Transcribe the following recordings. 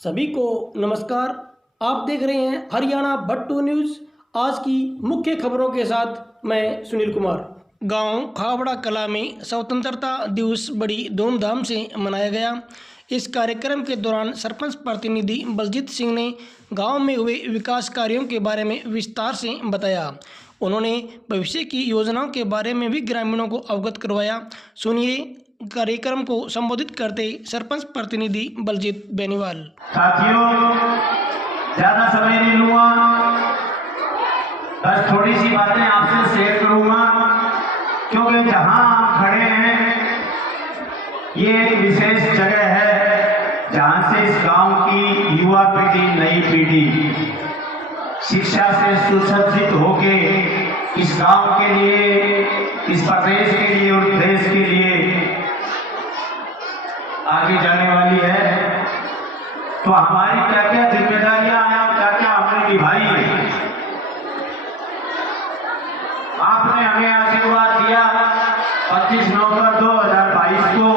सभी को नमस्कार। आप देख रहे हैं हरियाणा भट्टू न्यूज़। आज की मुख्य खबरों के साथ मैं सुनील कुमार। गांव खावड़ा कला में स्वतंत्रता दिवस बड़ी धूमधाम से मनाया गया। इस कार्यक्रम के दौरान सरपंच प्रतिनिधि बलजीत सिंह ने गांव में हुए विकास कार्यों के बारे में विस्तार से बताया। उन्होंने भविष्य की योजनाओं के बारे में भी ग्रामीणों को अवगत करवाया। सुनिए कार्यक्रम को संबोधित करते सरपंच प्रतिनिधि बलजीत बेनीवाल। साथियों, ज्यादा समय नहीं लूंगा, बस थोड़ी सी बातें आपसे शेयर करूंगा, क्योंकि जहां हम खड़े हैं ये एक विशेष जगह है जहां से इस गांव की युवा पीढ़ी, नई पीढ़ी शिक्षा से सुसज्जित होके इस गांव के लिए, इस प्रदेश के लिए और देश के लिए आगे जाने वाली है। तो हमारी क्या क्या जिम्मेदारियां हैं और क्या क्या हमने निभाई है। आपने हमें आशीर्वाद दिया 25 नवंबर 2022 को,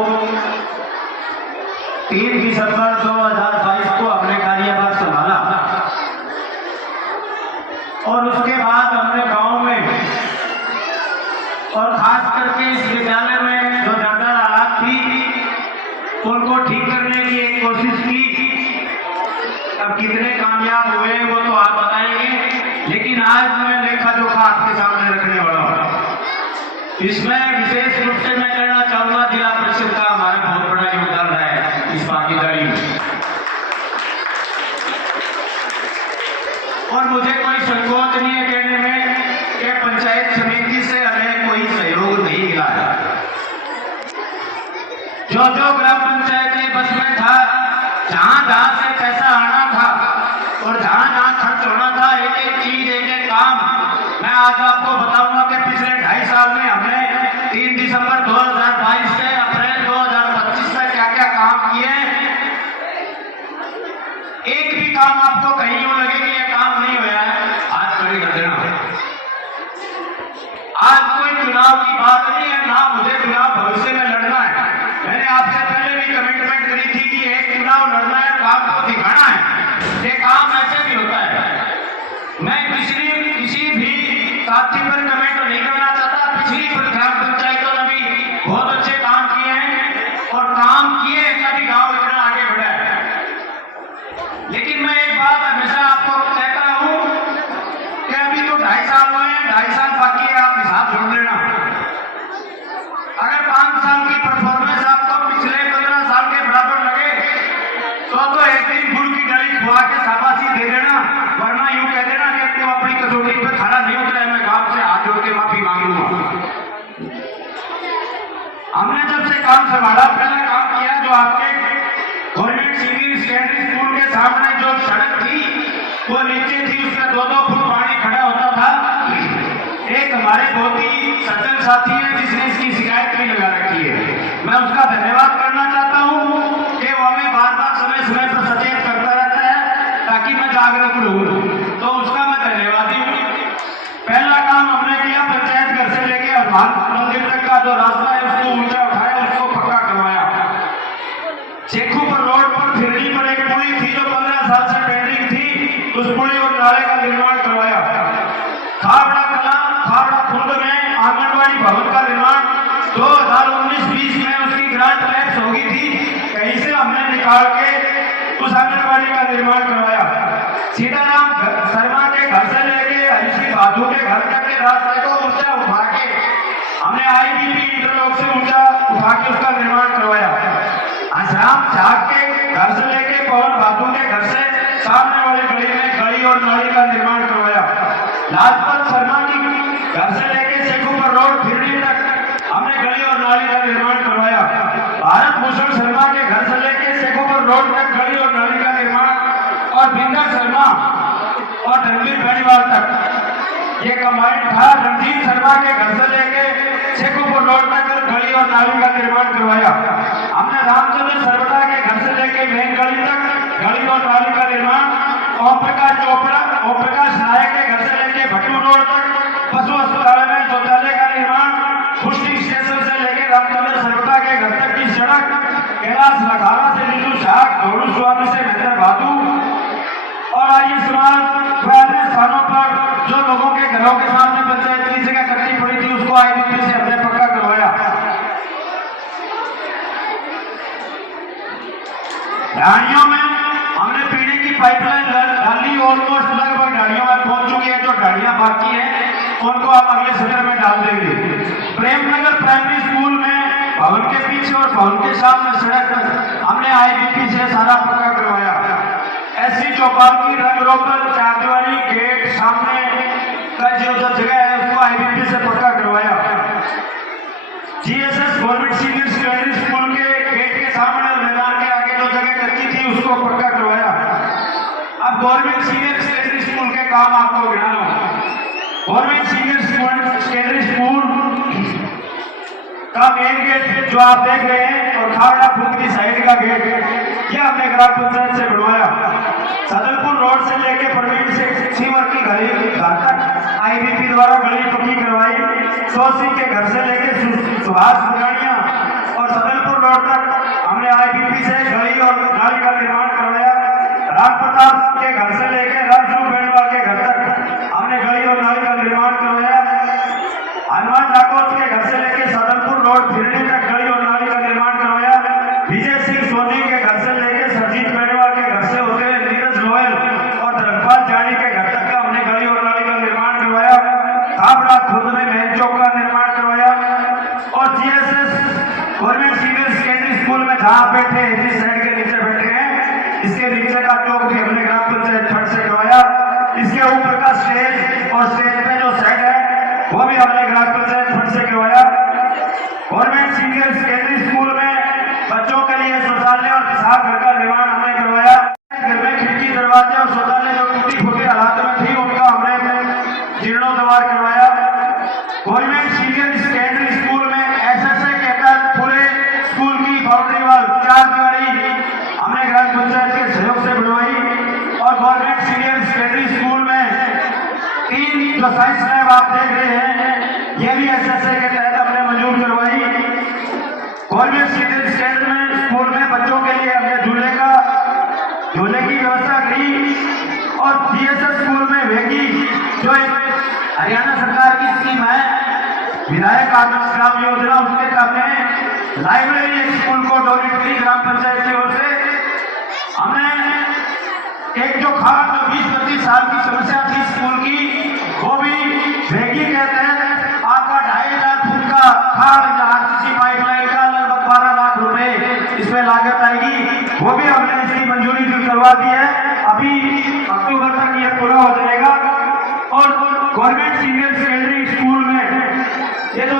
3 दिसंबर 2022 को हमने कार्यभार संभाला और उसके बाद हमने गांव में और खास करके इस विद्यालय में जो ज्यादा हालात थी उनको ठीक करने की एक कोशिश की। अब कितने कामयाब हुए वो तो आप बताएंगे, लेकिन आज मैं लेखा जोखा आपके सामने रखने वाला हूं। इसमें विशेष रूप से मैं कहना चाहूंगा जिला परिषद का हमारा बहुत बड़ा योगदान रहा है इस भागीदारी में, और मुझे कोई संकोच नहीं है कहने में कि पंचायत समिति से हमें कोई सहयोग नहीं मिला है। जो ग्राम पंचायत के बस में था, जहां से पैसा आना था और जहां खर्च होना था, एक एक चीज, एक एक काम मैं आज आपको बताऊंगा कि पिछले 2.5 साल में हमने 3 दिसंबर 2022 से अप्रैल 2025 में क्या क्या काम किए। एक भी काम आपको कहीं यूं लगे कि ये काम नहीं हुआ है, आज खड़ी कर देना। आज कोई चुनाव की बात नहीं है, ना मुझे चुनाव भविष्य में लड़ना है। मैंने आपसे पहले भी कमिटमेंट करी थी कि एक चुनाव लड़ना है, काम को दिखाना है। ये काम ऐसे भी होता है। मैं किसी भी साथी पर कमेंट नहीं करना चाहता। पिछली ग्राम पंचायतों ने भी बहुत अच्छे काम किए हैं और काम किए तभी गांव इतना आगे बढ़ा है। लेकिन मैं एक बात हमेशा आपको कहता हूं कि अभी तो 2.5 साल हुए हैं, 2.5 साल बाकी है, आप हिसाब जोड़ लेना। अगर 5 साल की परफॉर्मेंस आपको पिछले 15 साल के बराबर लगे तो एक दिन गुड़ की डली खुआ के शाबाशी दे देना, वरना यूं कह देना कि तुम अपनी कसौटी पे खड़ा नहीं उतरा है, मैं गांव से हाथ जोड़ के माफी मांग लूंगा। हमने जब से काम संभाला, पहला काम किया जो आपके गवर्नमेंट सीनियर सेकेंडरी स्कूल के सामने जो सड़क थी वो नीचे थी, उसमें 2-2 फुट पानी खड़ा होता था। एक हमारे बहुत ही सज्जन साथी है जिसने इसकी शिकायत भी लगा रखी है, मैं उसका धन्यवाद करना चाहता हूं कि वो हमें बार बार समय समय पर सचेत करता रहता है ताकि मैं जागरूक रहूं, तो उसका मैं धन्यवादी हूं। पहला काम हमने किया, पंचायत घर से लेके हनुमान मंदिर तक का जो रास्ता है उसको ऊंचा उठाया, उसको पक्का करवाया। शेखुपुर रोड पर फिरनी पर एक पुली थी जो 15 साल से पेंडिंग थी, उस पुली और नाले का निर्माण करवाया। खावड़ा कला, खावड़ा खुर्द में आंगनबाड़ी भवन का निर्माण 2019-20 में उसकी ग्रांट लैप्स होगी थी, कहीं से हमने निकाल के उस आंगनबाड़ी का निर्माण करवाया। सीताराम शर्मा के घर से लेके हरीश बाधू के घर तक के रास्ते को ऊंचा उठा के हमने आईबीपी इंटरलॉक से ऊंचा उठा के उसका निर्माण करवाया। आश्राम झाग के घर से लेके पवन बाधू के घर से सामने वाली गली में गली और नाली का निर्माण करवाया। लाजपत शर्मा की घर से लेके शेखुपुर रोड फिरनी तक हमने गली और नाली का निर्माण करवाया। भारत भूषण शर्मा के घर से लेके शेखुपुर रोड तक गली और नाली का निर्माण, और बिंदर शर्मा और रणवीर बेनीवाल तक ये कंबाइंड था। रणजीत शर्मा के घर से लेके शेखुपुर रोड तक गली और नाली का निर्माण करवाया। हमने रामचंद्र सर्वदा के घर से लेके मेन गली तक गली और नाली का निर्माण, ओम प्रकाश नायक के घर से लेके भट्टू रोड तक पशु अस्पताल में शौचालय का निर्माण, पुष्टि स्टेशन से लेके रामचंद्र सर्वदा के घर तक की सड़क, कैलाश लखारा से नीलू शाह, स्वामी से महेंद्र बहादुर घरों के सामने पंचायत की जगह कच्ची पड़ी थी, उसको आईबीपी से हमने पक्का करवाया। ढाणियों में हमने पीने की पाइपलाइन डाली, ऑलमोस्ट लगभग ढाणियों में पहुंच चुकी है। जो ढाणियां बाकी हैं उनको हम अगले सत्र में डाल देंगे। प्रेमनगर प्राइमरी स्कूल में भवन के पीछे और भवन के सामने सड़क हमने आईबीपी से सारा पक्का करवाया। ऐसी चौपाल की रंग रोगन चारदीवारी गेट सामने का जो जगह है उसको आईबीपी से पक्का करवाया। GSS government senior secondary school के गेट के सामने और मैदान के आगे जो जगह कच्ची थी उसको पक्का करवाया। अब गवर्नमेंट सीनियर सेकेंडरी स्कूल के काम आपको गिना लो। गवर्नमेंट सीनियर सेकेंडरी स्कूल का मेन गेट जो आप देख रहे हैं और खावड़ा फूट की साइड का गेट यह हमने ग्राम पंचायत से बनवाया। सदलपुर रोड से लेकर प्रवीण से सीवर की गली घर तक आईबीपी द्वारा गली पक्की करवाई। सोसी के घर से लेकर सुभाष पुरानिया और सदलपुर रोड तक हमने आईबीपी से गली और नाली का निर्माण करवाया। राम प्रताप के घर से लेकर राजू बेणीवाल के घर तक हमने गली और नाली का निर्माण करवाया। हनुमान ठाकुर के घर से लेकर सदलपुर रोड फिरने तक गली और नाली का निर्माण करवाया। विजय सिंह सोनी के घर से लेकर सरजीत बेणीवाल के घर से होते हुए नीरज लोयल और धर्मपाल जानी के घर तक का हमने गली और नाली का निर्माण करवाया। खाबड़ा खुर्द में मेन चौक का निर्माण करवाया। और GSS government senior secondary school में जहाँ बैठे इस साइड के नीचे बैठे हैं इसके नीचे का चौक भी हमने ग्राम पंचायत फंड से करवाया। इसके ऊपर का स्टेज और स्टेज पे जो साइड है वो भी हमने ग्राम पंचायत फंड से करवाया। गवर्नमेंट सीनियर सेकेंडरी स्कूल में बच्चों के लिए शौचालय और पेशाब घर का निर्माण हमने करवाया। घर में खिड़की दरवाजे और शौचालय जो टूटी फूटी हालात में थी उनका हमने जीर्णोद्धार करवाया। गवर्नमेंट सीनियर सेकेंडरी स्कूल में एसएसए के तहत पूरे स्कूल की बाउंड्री वाल 4 दीवारी हमने ग्राम पंचायत के सहयोग से बनवाई। और गवर्नमेंट सीनियर सेकेंडरी स्कूल में 3 जो साइंस लैब आप देख रहे हैं ये भी एसएसए के तहत हमने मंजूर करवाई। गवर्नमेंट सीनियर सेकेंडरी स्कूल में बच्चों के लिए हमने झूले की व्यवस्था की। और जीएसएस स्कूल में वेगी जो एक हरियाणा सरकार की स्कीम है विधायक आदर्श ग्राम योजना उसके तहत हमने लाइब्रेरी एक स्कूल को डोनेट की ग्राम पंचायत की ओर से। हमने एक जो 20-25 साल की समस्या थी स्कूल की वो भी वेगी के तहत आपका 2.5 फुट का खाद आरसीसी पाइपलाइन का लगभग 12 लाख रुपए इसमें लागत आएगी वो भी हमने इसकी मंजूरी करवा दी है। अभी अक्टूबर तक ये पूरा हो जाएगा। और गवर्नमेंट सीनियर सेकेंडरी स्कूल में ये जो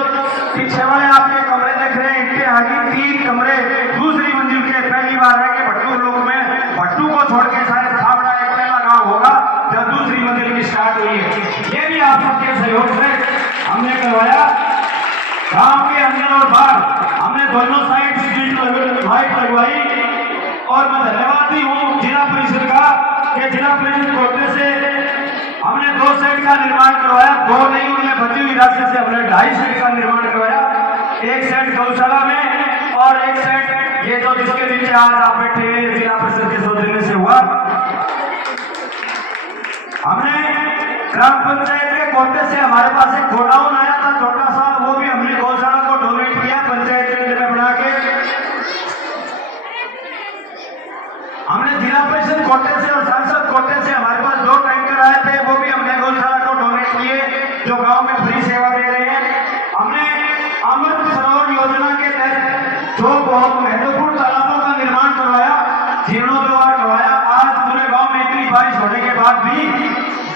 पीछे वाले आपके कमरे देख रहे हैं इनके आगे 3 कमरे दूसरी मंजिल के पहली बार है कि भट्टू लोग में भट्टू को छोड़ के शायद खावड़ा एक पहला गांव होगा जब दूसरी मंजिल की स्टार्ट हुई है। ये भी आप सबके सहयोग से हमने करवाया। गांव के अंदर और बाहर हमने दोनों साइड स्ट्रीट लाइट लगवाई। और मैं धन्यवादी हूँ जिला परिषद का कि जिला परिषद कोटे से हमने 2 सेट का निर्माण करवाया। 2 नहीं उनमें बची हुई राशि से हमने 2.5 सेट का निर्माण करवाया। 1 सेट गौशाला में और 1 सेट ये जो जिसके नीचे आज आप बैठे हैं जिला परिषद के सौजन्य से हुआ। हमने ग्राम पंचायत के कोटे से हमारे पास एक गोडाउन आया था छोटा सा वो भी हमने गौशाला को डोनेट किया पंचायत केंद्र में बना के। हमने जिला परिषद कोटे से और सांसद कोटे से हमारे पास 2 टैंकर आए थे वो भी हमने गौशाला को डोनेट किए जो गांव में फ्री सेवा दे रहे हैं। हमने अमृत सरोवर योजना के तहत जो बहुत महत्वपूर्ण तालाबों का निर्माण करवाया जीर्णोद्धार करवाया। आज पूरे गांव में इतनी बारिश होने के बाद भी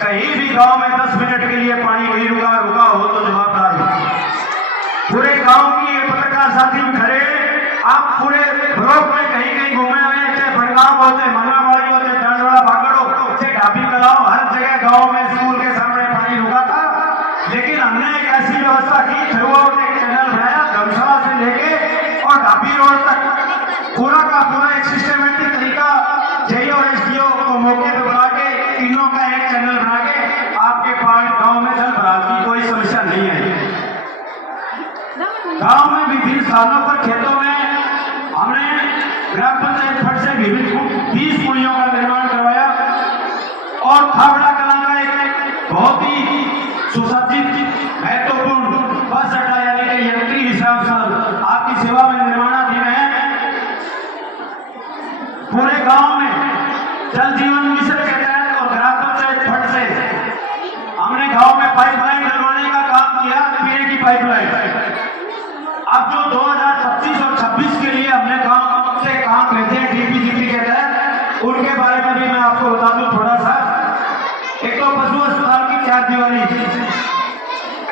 कहीं भी गांव में 10 मिनट के लिए पानी नहीं रुका हो तो जवाबदार हो। पूरे गांव की पत्रकार साथी भी खड़े आप पूरे ब्लॉक में कहीं घूमे हुए चाहे बनगांव हो चाहे मंगलावाड़ी हो चाहे डांडवाड़ा भागड़ हो चाहे ढाबी कलाओ हर जगह गांव में स्कूल के सामने पानी रुका था। लेकिन हमने एक ऐसी व्यवस्था की थ्रूआउट एक चैनल बनाया धर्मशाला से लेके और ढाबी रोड तक पूरा का पूरा एक सिस्टमेटिक तरीका जेईओ और एसडीओ को मौके पर बुला के तीनों का एक चैनल बना के आपके पास गाँव में जल भराव की कोई समस्या नहीं है। गांव में विभिन्न स्थानों पर खेतों में हमने ग्राम पंचायत फंड से विभिन्न 20 कुड़ियों का निर्माण करवाया। और खावड़ा कला का एक बहुत ही सुसज्जित महत्वपूर्ण बस अड्डा यानी कि यात्री विश्राम स्थल आपकी सेवा में निर्माणाधीन है। पूरे गांव में जल जीवन मिशन के तहत और ग्राम पंचायत फंड से हमने गांव में पाइपलाइन डलवाने का काम किया, पीने की पाइपलाइन। अब जो 2025 और 26 के लिए हमने गांव से काम लेते हैं डीपीजीपी के तहत, उनके बारे में भी मैं आपको बता दूं थोड़ा सा। एक तो पशु अस्पताल की 4 दीवारी,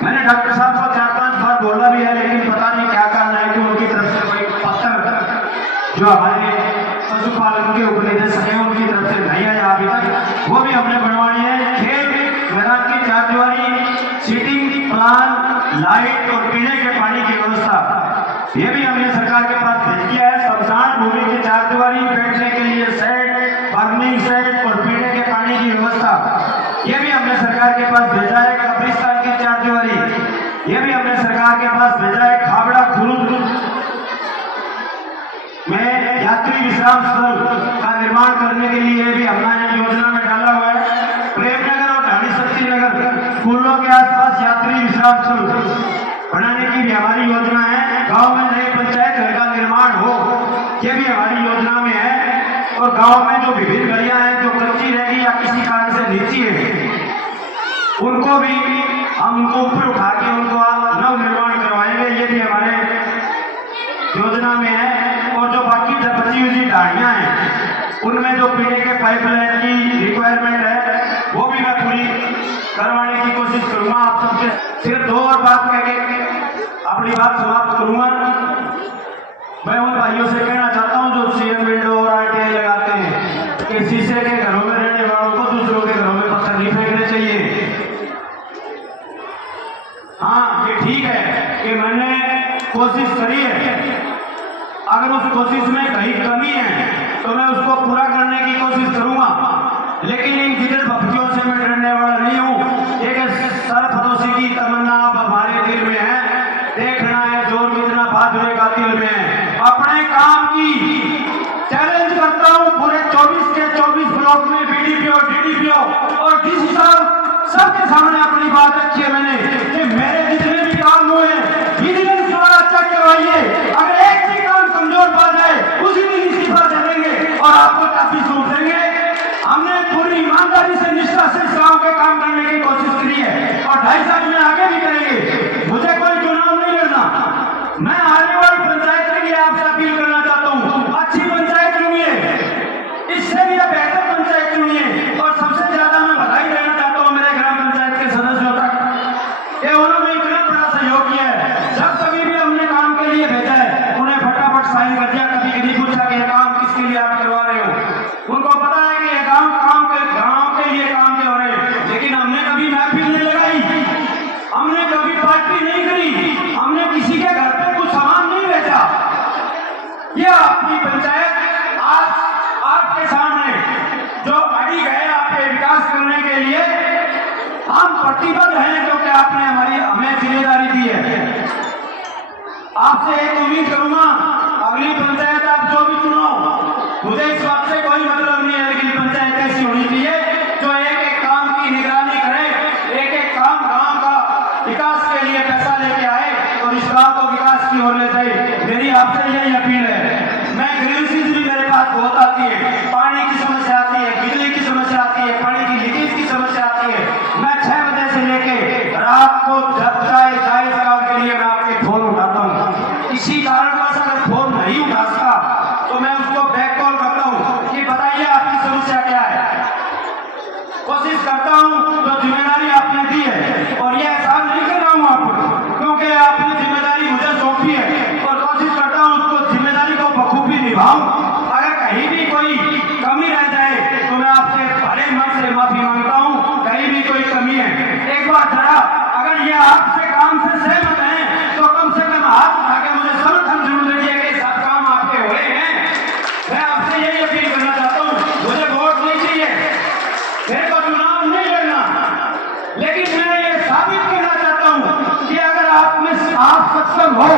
मैंने डॉक्टर साहब को 4-5 बार बोला भी है, लेकिन पता नहीं क्या कारण है कि उनकी तरफ से कोई पत्थर जो हमारे पशुपालन के उपनिदेशक है उनकी तरफ से नहीं आया अभी तक, वो भी हमने बनवानी है। खेत मैदान की 4 दीवारी, सीटिंग प्लान, लाइट और पीने के पानी की व्यवस्था, ये भी हमने सरकार के पास भेज दिया है। शमशान भूमि की 4 दीवारी, बैठने के लिए सेट, बर्निंग सेट और पीने के पानी की व्यवस्था, ये भी हमने सरकार के पास भेजा है। कब्रिस्तान की 4 दीवारी, ये भी हमने सरकार के पास भेजा है। खाबड़ा खुर्द में यात्री विश्राम स्थल का निर्माण करने के लिए भी हमने योजना में डाला हुआ है। प्रेमनगर और ढाणी शक्ति नगर स्कूलों के आसपास यात्री विश्राम स्थल बनाने की भी हमारी योजना है। गांव में नए पंचायत घर का निर्माण हो, ये भी हमारी योजना में है। और गांव में जो विभिन्न गलियां हैं जो कच्ची रहेगी या किसी कारण से नीची है, उनको भी हम उनको ऊपर उठा के उनको नव निर्माण करवाएंगे, ये भी हमारे योजना में है। और जो बाकी बची हुई ढाणियां हैं, उनमें जो पीने के पाइपलाइन की रिक्वायरमेंट है, वो भी मैं पूरी करवाने की कोशिश करूंगा। आप सबसे सिर्फ 2 और बात कह के अपनी बात समाप्त करूंगा। मैं उन भाइयों से कहना चाहता हूं जो सीएम विंडो और आरटीआई लगाते हैं कि शीशे के घरों में रहने वालों को दूसरों के घरों में पत्थर नहीं फेंकने चाहिए। हाँ, ये ठीक है कि मैंने कोशिश करी है, अगर उस कोशिश में कहीं कमी है तो मैं उसको पूरा करने की कोशिश करूंगा, लेकिन इन गिदड़ भपकियों से मैं डरने वाला नहीं हूं। एक सरफरोशी की तमन्ना अब हमारे दिल में है, देखना है जोर कितना भाजपा का दिल में है। अपने काम की चैलेंज करता हूं पूरे 24 के 24 ब्लॉक में बीडीपीओ, डीडीपीओ और डीसी साहब सबके सामने अपनी बात रखी है मैंने कि मेरे जितने भी काम हुए हैं विजिलेंस द्वारा चेक करवाइए। अगर एक भी काम कमजोर पा जाए उसी दिन इस्तीफा दे देंगे और आपको काफी सौंप देंगे। हमने पूरी ईमानदारी से निष्ठा से इस गांव के काम करने की कोशिश करी है और 2.5 साल में आगे भी करेंगे। मुझे कोई चुनाव नहीं लड़ना, मैं आने वाली पंचायत के लिए आपसे अपील करना चाहता हूँ, अच्छी पंचायत चुनिए, इससे भी बेहतर पंचायत चुनिए। और सबसे ज्यादा मैं बधाई देना चाहता हूँ मेरे ग्राम पंचायत के सदस्यों तक कि उन्होंने इतना बड़ा सहयोग किया है। जब कभी भी हमने काम के लिए भेजा है उन्हें फटाफट साइन कर दिया, कभी नहीं पूछा कि यह काम किसके लिए आप करवा रहे हो। उनको पता है कि यह काम गांव के लिए काम के हो रहे हैं। लेकिन हमने कभी महफिल नहीं लगाई, हमने कभी पार्टी नहीं करी, हमने किसी के घर पे कुछ सामान नहीं बेचा। यह अपनी पंचायत आज आपके सामने जो अड़ी गए आपके विकास करने के लिए, हम प्रतिबद्ध हैं क्योंकि आपने हमें जिम्मेदारी दी है। आपसे एक उम्मीद करूंगा, अगली पंचायत आप जो भी चुनो, मुझे इस बात से कोई मतलब नहीं है, लेकिन पंचायत ऐसी होनी चाहिए जो एक एक काम की निगरानी करे, एक एक काम गांव का विकास के लिए पैसा लेके आए और इस गांव को विकास की ओर ले जाए। मेरी आपसे यही अपील है। मैं ग्रीवसेस भी मेरे पास बहुत आती है, पानी की समस्या आती है, बिजली की समस्या आती है, पानी की लीकेज की समस्या आती है। मैं 6 बजे से लेके रात को जब चाहे इस काम के लिए मैं आपके फोन उठाता हूँ। इसी कारणवश अगर फोन नहीं उठा सका तो मैं उसको बैक कॉल करता हूँ कि बताइए आपकी समस्या क्या है। कोशिश करता हूँ जो जिम्मेदारी आपने दी है, और यह एहसान नहीं कर रहा हूँ आपको, क्योंकि आपने जिम्मेदारी मुझे सौंपी है और कोशिश करता हूँ उसको जिम्मेदारी को बखूबी निभाऊं। अगर कहीं भी कोई कमी रह जाए तो मैं आपसे बड़े मन से माफी मांगता हूँ, कहीं भी कोई कमी है। एक बार जरा अगर ये आपसे काम से सहमत है तो कम से कम हाथ उठा के मुझे समर्थन जरूर दीजिए कि सब काम आपके हो रहे हैं। मैं आपसे यही अपील करना चाहता हूँ, मुझे वोट नहीं चाहिए, मेरे को चुनाव नहीं लड़ना, लेकिन मैं ये साबित करना चाहता हूँ कि अगर आप सक्षम हो,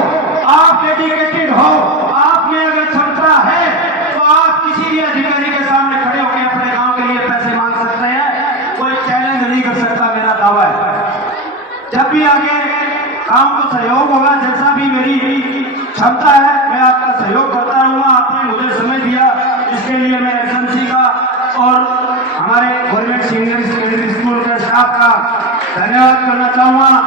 आप डेडिकेटेड हो, आप में अगर क्षमता है तो आप किसी भी अधिकारी के सामने खड़े होकर अपने गांव के लिए पैसे मांग सकते हैं। कोई चैलेंज नहीं कर सकता, मेरा दावा है। आपके काम को सहयोग होगा। जैसा भी मेरी क्षमता है मैं आपका सहयोग करता रहूंगा। आपने मुझे समय दिया, इसके लिए मैं एसएमसी का और हमारे गवर्नमेंट सीनियर सेकेंडरी स्कूल के स्टाफ का धन्यवाद करना चाहूंगा।